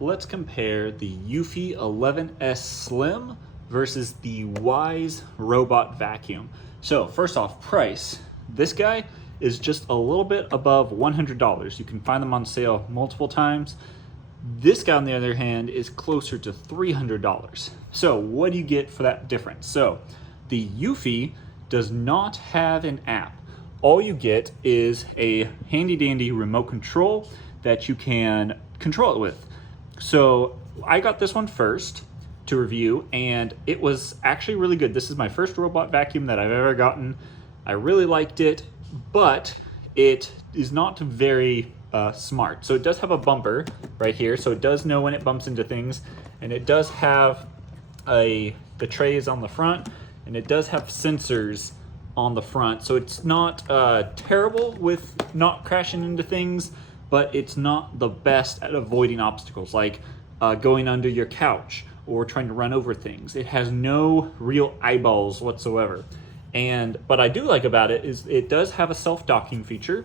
let's compare the Eufy 11S Slim versus the Wyze robot vacuum. So first off, price. This guy is just a little bit above $100. You can find them on sale multiple times. This guy, on the other hand, is closer to $300. So what do you get for that difference? So the Eufy does not have an app. All you get is a handy dandy remote control that you can control it with. So I got this one first to review, and it was actually really good. This is my first robot vacuum that I've ever gotten. I really liked it, but it is not very smart. So it does have a bumper right here, so it does know when it bumps into things, and it does have the tray is on the front, and it does have sensors on the front. So it's not terrible with not crashing into things, but it's not the best at avoiding obstacles, like going under your couch or trying to run over things. It has no real eyeballs whatsoever. And what I do like about it is it does have a self-docking feature.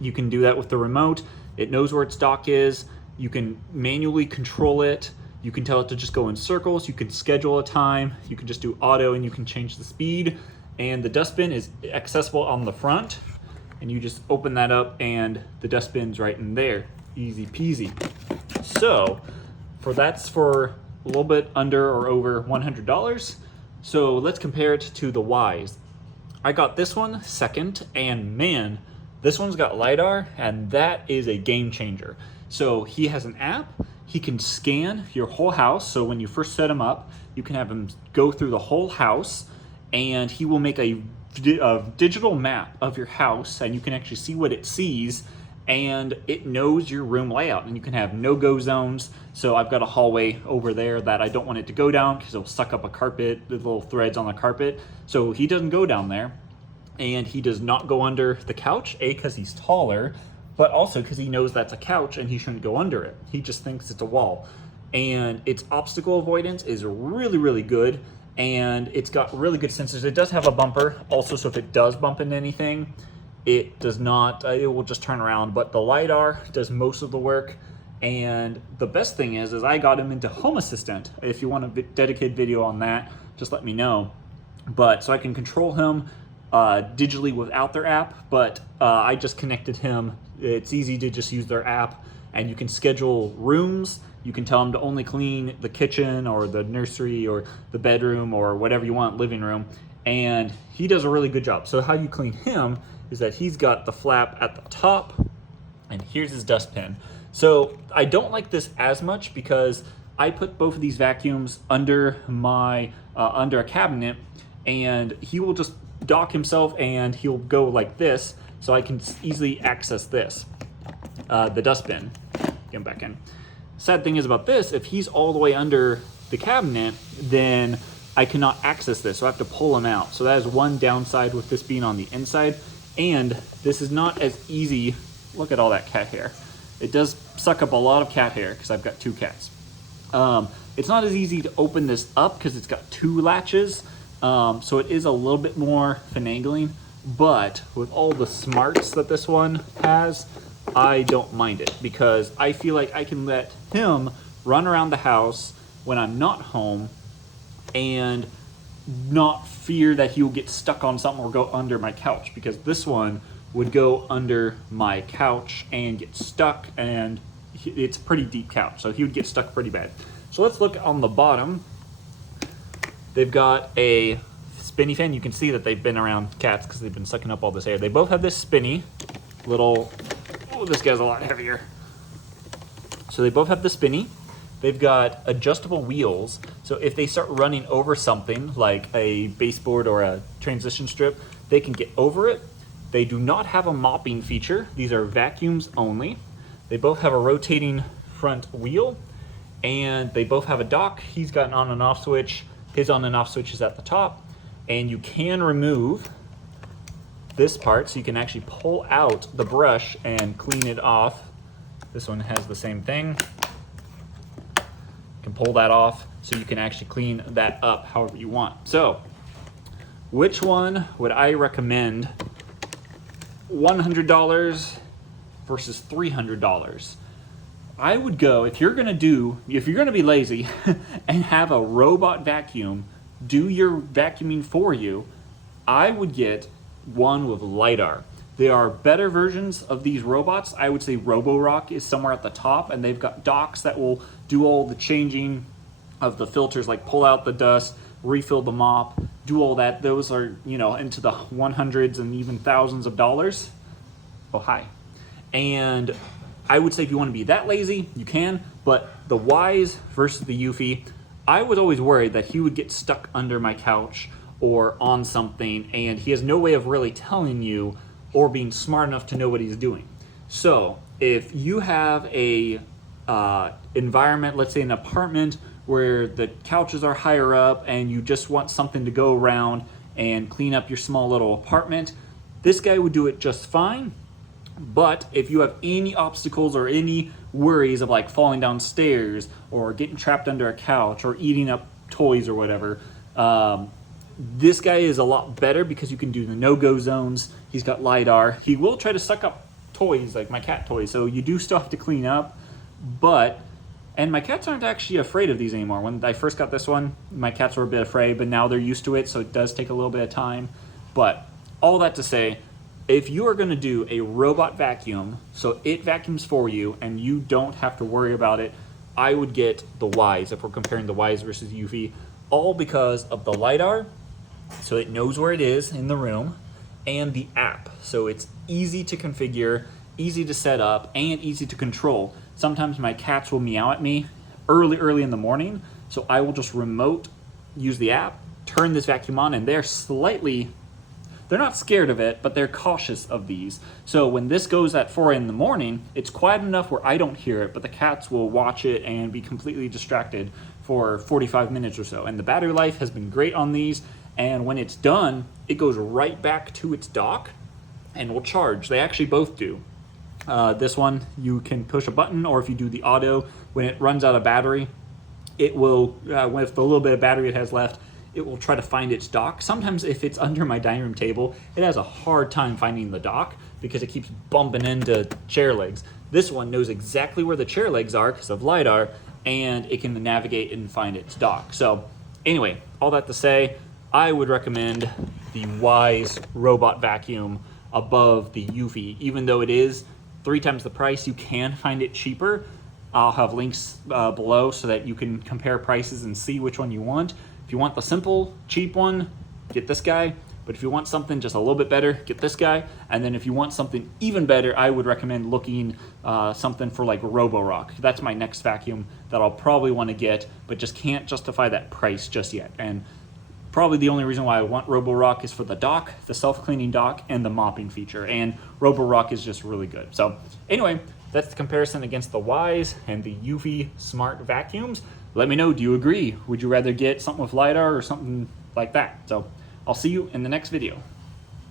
You can do that with the remote. It knows where its dock is. You can manually control it. You can tell it to just go in circles. You can schedule a time. You can just do auto, and you can change the speed. And the dustbin is accessible on the front, and you just open that up and the dustbin's right in there. Easy peasy. So that's for a little bit under or over $100. So let's compare it to the Wyze. I got this one second, and man, this one's got LiDAR, and that is a game changer. So he has an app. He can scan your whole house. So when you first set him up, you can have him go through the whole house, and he will make a digital map of your house, and you can actually see what it sees, and it knows your room layout, and you can have no-go zones. So I've got a hallway over there that I don't want it to go down because it'll suck up a carpet, the little threads on the carpet. So he doesn't go down there, and he does not go under the couch, A, because he's taller, but also because he knows that's a couch and he shouldn't go under it. He just thinks it's a wall. And its obstacle avoidance is really, really good, and it's got really good sensors. It does have a bumper also, so if it does bump into anything, it does not, it will just turn around. But the LiDAR does most of the work. And the best thing is I got him into Home Assistant. If you want a dedicated video on that, just let me know. But so I can control him digitally without their app, but I just connected him. It's easy to just use their app, and you can schedule rooms. You can tell him to only clean the kitchen or the nursery or the bedroom or whatever you want, living room, and he does a really good job. So how you clean him is that he's got the flap at the top, and here's his dustbin. So I don't like this as much because I put both of these vacuums under my under a cabinet, and he will just dock himself and he'll go like this, so I can easily access this, the dustbin. Get him back in. Sad thing is about this, if he's all the way under the cabinet, then I cannot access this, so I have to pull him out. So that is one downside with this being on the inside, and this is not as easy. Look at all that cat hair. It does suck up a lot of cat hair because I've got two cats. It's not as easy to open this up because it's got two latches, so it is a little bit more finagling, but with all the smarts that this one has, I don't mind it because I feel like I can let him run around the house when I'm not home and not fear that he'll get stuck on something or go under my couch, because this one would go under my couch and get stuck, and it's a pretty deep couch, so he would get stuck pretty bad. So let's look on the bottom. They've got a spinny fan. You can see that they've been around cats because they've been sucking up all this air. They both have this spinny little, oh, this guy's a lot heavier. So they both have the spinny. They've got adjustable wheels. So if they start running over something like a baseboard or a transition strip, they can get over it. They do not have a mopping feature. These are vacuums only. They both have a rotating front wheel, and they both have a dock. He's got an on and off switch. His on and off switch is at the top, and you can remove this part, so you can actually pull out the brush and clean it off. This one has the same thing. You can pull that off, so you can actually clean that up however you want. So, which one would I recommend? $100 versus $300. I would go, if you're gonna be lazy and have a robot vacuum do your vacuuming for you, I would get one with LiDAR. There are better versions of these robots. I would say Roborock is somewhere at the top, and they've got docks that will do all the changing of the filters, like pull out the dust, refill the mop, do all that. Those are, you know, into the hundreds and even thousands of dollars. Oh, hi. And I would say if you want to be that lazy, you can, but the Wyze versus the Eufy, I was always worried that he would get stuck under my couch or on something, and he has no way of really telling you or being smart enough to know what he's doing. So if you have a environment, let's say an apartment where the couches are higher up and you just want something to go around and clean up your small little apartment, this guy would do it just fine. But if you have any obstacles or any worries of like falling downstairs or getting trapped under a couch or eating up toys or whatever, this guy is a lot better because you can do the no-go zones. He's got LiDAR. He will try to suck up toys, like my cat toys, so you do still have to clean up. And my cats aren't actually afraid of these anymore. When I first got this one, my cats were a bit afraid, but now they're used to it, so it does take a little bit of time. But all that to say, if you are gonna do a robot vacuum, so it vacuums for you and you don't have to worry about it, I would get the Wyze, if we're comparing the Wyze versus Eufy, all because of the LiDAR, so it knows where it is in the room, and the app. So it's easy to configure, easy to set up, and easy to control. Sometimes my cats will meow at me early in the morning, so I will just use the app, turn this vacuum on, and they're not scared of it, but they're cautious of these. So when this goes at 4 in the morning, it's quiet enough where I don't hear it, but the cats will watch it and be completely distracted for 45 minutes or so. And the battery life has been great on these, and when it's done, it goes right back to its dock and will charge. They actually both do. This one, you can push a button, or if you do the auto, when it runs out of battery, it will, with the little bit of battery it has left, it will try to find its dock. Sometimes if it's under my dining room table, it has a hard time finding the dock because it keeps bumping into chair legs. This one knows exactly where the chair legs are because of LiDAR, and it can navigate and find its dock. So anyway, all that to say, I would recommend the Wyze robot vacuum above the Eufy. Even though it is 3 times the price, you can find it cheaper. I'll have links below so that you can compare prices and see which one you want. If you want the simple, cheap one, get this guy. But if you want something just a little bit better, get this guy. And then if you want something even better, I would recommend looking something for like Roborock. That's my next vacuum that I'll probably want to get, but just can't justify that price just yet. And probably the only reason why I want Roborock is for the dock, the self-cleaning dock, and the mopping feature. And Roborock is just really good. So anyway, that's the comparison against the Wyze and the Eufy smart vacuums. Let me know, do you agree? Would you rather get something with LiDAR or something like that? So I'll see you in the next video.